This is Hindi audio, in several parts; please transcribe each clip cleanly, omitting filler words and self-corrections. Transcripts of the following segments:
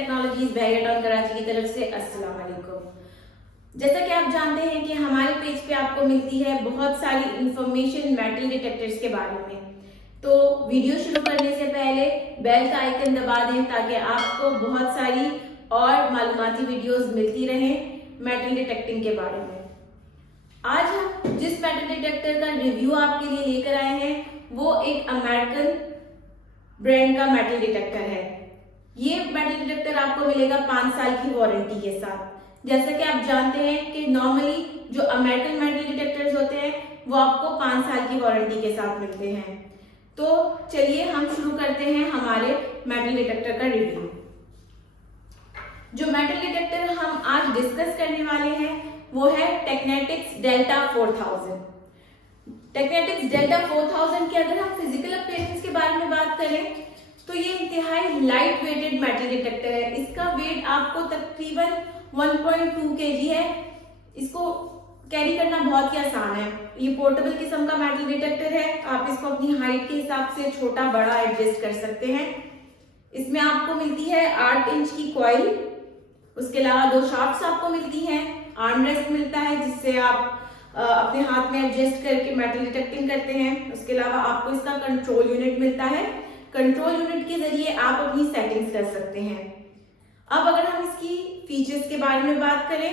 टेक्नोलॉजीज बैरियर कराची की तरफ से अस्सलाम वालेकुम। जैसा कि आप जानते हैं कि हमारे पेज पे आपको मिलती है बहुत सारी इंफॉर्मेशन मेटल डिटेक्टर्स के बारे में, तो वीडियो शुरू करने से पहले बेल का आइकन दबा दें ताकि आपको बहुत सारी और मालूमाती वीडियोस मिलती रहें मेटल डिटेक्टिंग के बारे में। आज हम जिस मेटल डिटेक्टर का रिव्यू आपके लिए लेकर आए हैं वो एक अमेरिकन ब्रांड का मेटल डिटेक्टर है। ये मेटल डिटेक्टर आपको मिलेगा 5 साल की वारंटी के साथ। जैसा कि आप जानते हैं कि नॉर्मली जो अमेरिकन मेटल डिटेक्टर्स होते हैं वो आपको 5 साल की वारंटी के साथ मिलते हैं। तो चलिए हम शुरू करते हैं हमारे मेटल डिटेक्टर का रिव्यू। जो मेटल डिटेक्टर हम आज डिस्कस करने वाले हैं वो है टेक्नेटिक्स डेल्टा 4000। टेक्नेटिक्स डेल्टा 4000 की अगर हम फिजिकल अपीयरेंस के बारे में बात करें तो ये इंतहाई लाइट वेटेड मेटल डिटेक्टर है। इसका वेट आपको तकरीबन 1.2 kg है। इसको कैरी करना बहुत ही आसान है। ये पोर्टेबल किस्म का मेटल डिटेक्टर है। आप इसको अपनी हाइट के हिसाब से छोटा बड़ा एडजस्ट कर सकते हैं। इसमें आपको मिलती है 8 इंच की कॉइल। उसके अलावा 2 शाफ्ट्स आपको मिलती हैं। आर्म रेस्ट मिलता है जिससे आप अपने हाथ में एडजस्ट करके मेटल डिटेक्टिंग करते हैं। उसके अलावा आपको इसका कंट्रोल यूनिट मिलता है। कंट्रोल यूनिट के जरिए आप अपनी सेटिंग्स कर सकते हैं। अब अगर हम इसकी फीचर्स के बारे में बात करें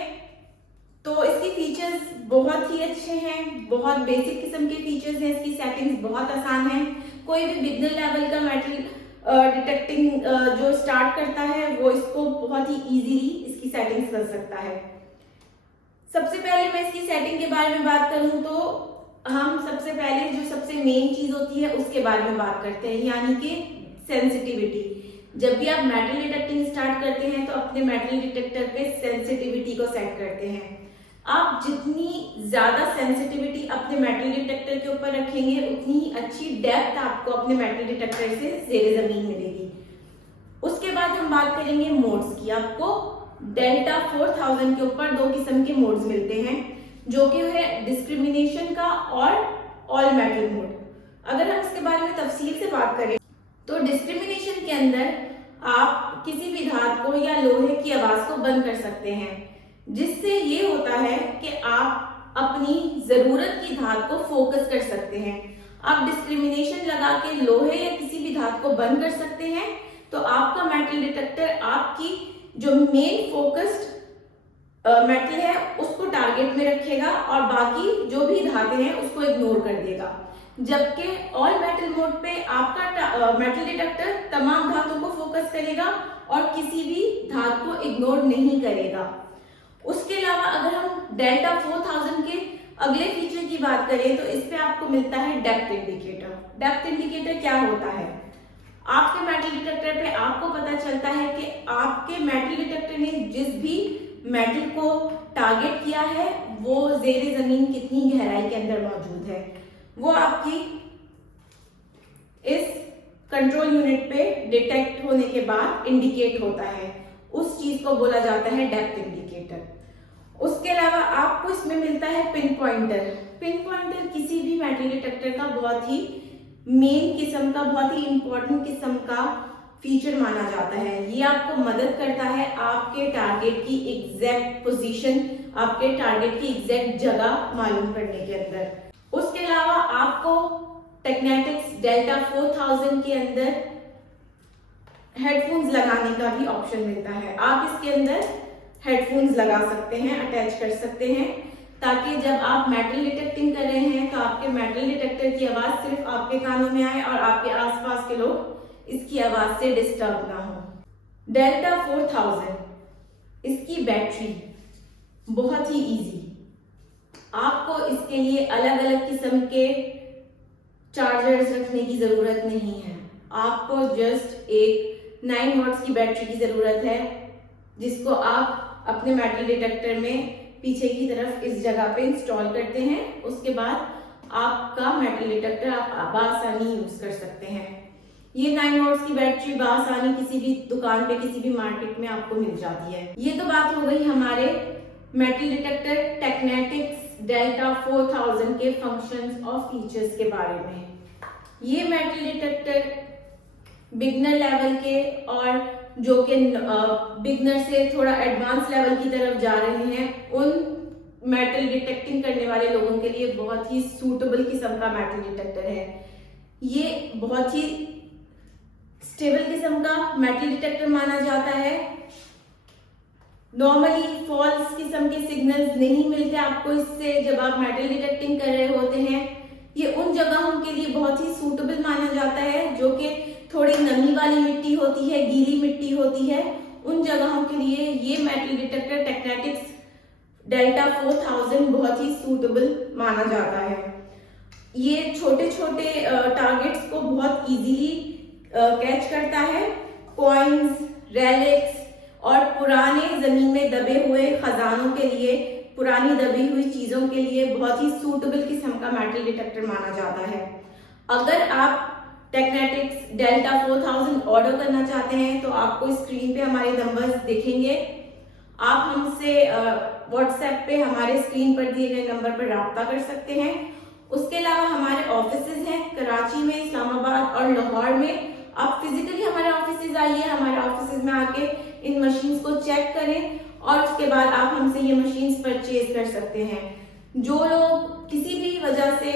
तो इसकी फीचर्स बहुत ही अच्छे हैं, बहुत बेसिक किस्म के फीचर्स हैं। इसकी सेटिंग्स बहुत आसान है। कोई भी बिगनर लेवल का मेटल डिटेक्टिंग जो स्टार्ट करता है वो इसको बहुत ही इजीली इसकी सेटिंग्स कर सकता है। सबसे पहले मैं इसकी सेटिंग के बारे में बात करूं तो हम सबसे पहले जो सबसे मेन चीज होती है उसके बारे में बात करते हैं, यानी कि सेंसिटिविटी। जब भी आप मेटल डिटेक्टिंग स्टार्ट करते हैं तो अपने मेटल डिटेक्टर पे सेंसिटिविटी को सेट करते हैं। आप जितनी ज्यादा सेंसिटिविटी अपने मेटल डिटेक्टर के ऊपर रखेंगे उतनी ही अच्छी डेप्थ आपको अपने मेटल डिटेक्टर से ज़ेरे जमीन मिलेगी। उसके बाद हम बात करेंगे मोड्स की। आपको डेल्टा 4000 के ऊपर 2 किस्म के मोड्स मिलते हैं जो कि है डिस्क्रिमिनेशन का और ऑल मेटल मोड। अगर हम इसके बारे में तफसील से बात करें तो डिस्क्रिमिनेशन के अंदर आप किसी भी धातु को या लोहे की आवाज को बंद कर सकते हैं, जिससे ये होता है कि आप अपनी जरूरत की धातु को फोकस कर सकते हैं। आप डिस्क्रिमिनेशन लगा के लोहे या किसी भी धातु को बंद कर सकते हैं तो आपका मेटल डिटेक्टर आपकी जो मेन फोकस्ड मेटल है उसको टारगेट में रखेगा और बाकी जो भी धातुएं हैं उसको इग्नोर कर देगा। जबकि ऑल मेटल मोड पे आपका मेटल डिटेक्टर तमाम धातुओं को फोकस करेगा और किसी भी धातु को इग्नोर नहीं करेगा। उसके अलावा अगर हम डेल्टा 4000 के अगले फीचर की बात करें तो इस पे आपको मिलता है डेप्थ इंडिकेटर। डेप्थ इंडिकेटर क्या होता है? आपके मेटल डिटेक्टर पे आपको पता चलता है कि आपके मेटल डिटेक्टर ने जिस भी मेटल को टारगेट किया है वो ज़ेरे जमीन कितनी गहराई के अंदर मौजूद है, वो आपकी इस कंट्रोल यूनिट पे डिटेक्ट होने के बाद इंडिकेट होता है। उस चीज को बोला जाता है डेप्थ इंडिकेटर। उसके अलावा आपको इसमें मिलता है पिन पॉइंटर। पिन पॉइंटर किसी भी मेटल डिटेक्टर का बहुत ही मेन किस्म का, बहुत ही इंपॉर्टेंट किस्म का फीचर माना जाता है। ये आपको मदद करता है आपके टारगेट की एग्जैक्ट पोजीशन, आपके टारगेट की एग्जैक्ट जगह मालूम करने के अंदर। उसके अलावा आपको टेक्नेटिक्स डेल्टा 4000 के अंदर हेडफोन्स लगाने का भी ऑप्शन मिलता है। आप इसके अंदर हेडफोन्स लगा सकते हैं, अटैच कर सकते हैं, ताकि जब आप मेटल डिटेक्टिंग कर रहे हैं तो आपके मेटल डिटेक्टर की आवाज सिर्फ आपके कानों में आए और आपके आसपास के लोग इसकी आवाज से डिस्टर्ब ना हो। डेल्टा 4000 इसकी बैटरी बहुत ही इजी। आपको इसके लिए अलग अलग किस्म के चार्जर्स रखने की जरूरत नहीं है। आपको जस्ट एक 9 वॉट्स की बैटरी की जरूरत है जिसको आप अपने मेटल डिटेक्टर में पीछे की तरफ इस जगह पे इंस्टॉल करते हैं। उसके बाद आपका मेटल डिटेक्टर आप आसानी यूज कर सकते हैं। ये 9 वॉट्स की बैटरी बासानी किसी भी दुकान पे, किसी भी मार्केट में आपको मिल जाती है। ये तो बात हो गई हमारे मेटल डिटेक्टर टेक्नेटिक्स डेल्टा 4000 के फंक्शंस और फीचर्स के बारे में। ये मेटल डिटेक्टर बिगनर लेवल के और जो कि बिगनर से थोड़ा एडवांस लेवल की तरफ जा रहे हैं, उन मेटल डिटेक्टिंग करने वाले लोगों के लिए बहुत ही सूटेबल किस्म का मेटल डिटेक्टर है। ये बहुत ही स्टेबल किस्म का मेटल डिटेक्टर माना जाता है। नॉर्मली फॉल्स किस्म के सिग्नल्स नहीं मिलते आपको इससे जब आप मेटल डिटेक्टिंग कर रहे होते हैं। ये उन जगहों के लिए बहुत ही सूटेबल माना जाता है जो कि थोड़ी नमी वाली मिट्टी होती है, गीली मिट्टी होती है। उन जगहों के लिए ये मेटल डिटेक्टर टेक्नेटिक्स डेल्टा 4000 बहुत ही सूटेबल माना जाता है। ये छोटे छोटे टारगेट्स को बहुत इजीली कैच करता है। कॉइन्स, रेलिक्स और पुराने जमीन में दबे हुए खजानों के लिए, पुरानी दबी हुई चीजों के लिए बहुत ही सूटेबल किस्म का मेटल डिटेक्टर माना जाता है। अगर आप टेक्नेटिक्स डेल्टा 4000 ऑर्डर करना चाहते हैं तो आपको स्क्रीन पे हमारे नंबर्स दिखेंगे। आप हमसे व्हाट्सएप पे हमारे स्क्रीन पर दिए गए नंबर पर राब्ता कर सकते हैं। उसके अलावा हमारे ऑफिसेज हैं कराची में, इस्लामाबाद और लाहौर में। आप फिजिकली हमारे ऑफिसेज आइए, हमारे ऑफिसेज में आके इन मशीन्स को चेक करें और उसके बाद आप हमसे ये मशीन्स परचेज कर सकते हैं। जो लोग किसी भी वजह से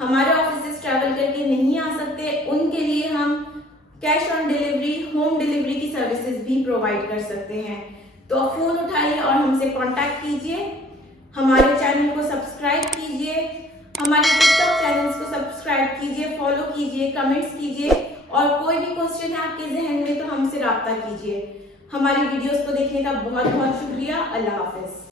हमारे ऑफिसेज ट्रैवल करके नहीं आ सकते, उनके लिए हम cash on delivery, home delivery की सर्विसेज भी प्रोवाइड कर सकते हैं। तो आप फोन उठाइए और हमसे कांटेक्ट कीजिए। हमारे चैनल को सब्सक्राइब कीजिए, हमारे टिकटॉक चैनल्स को सब्सक्राइब कीजिए, फॉलो कीजिए, कमेंट्स कीजिए और कोई भी क्वेश्चन है आपके जहन में तो हमसे राब्ता कीजिए। हमारी वीडियोस को देखने का बहुत बहुत शुक्रिया। अल्लाह हाफिज।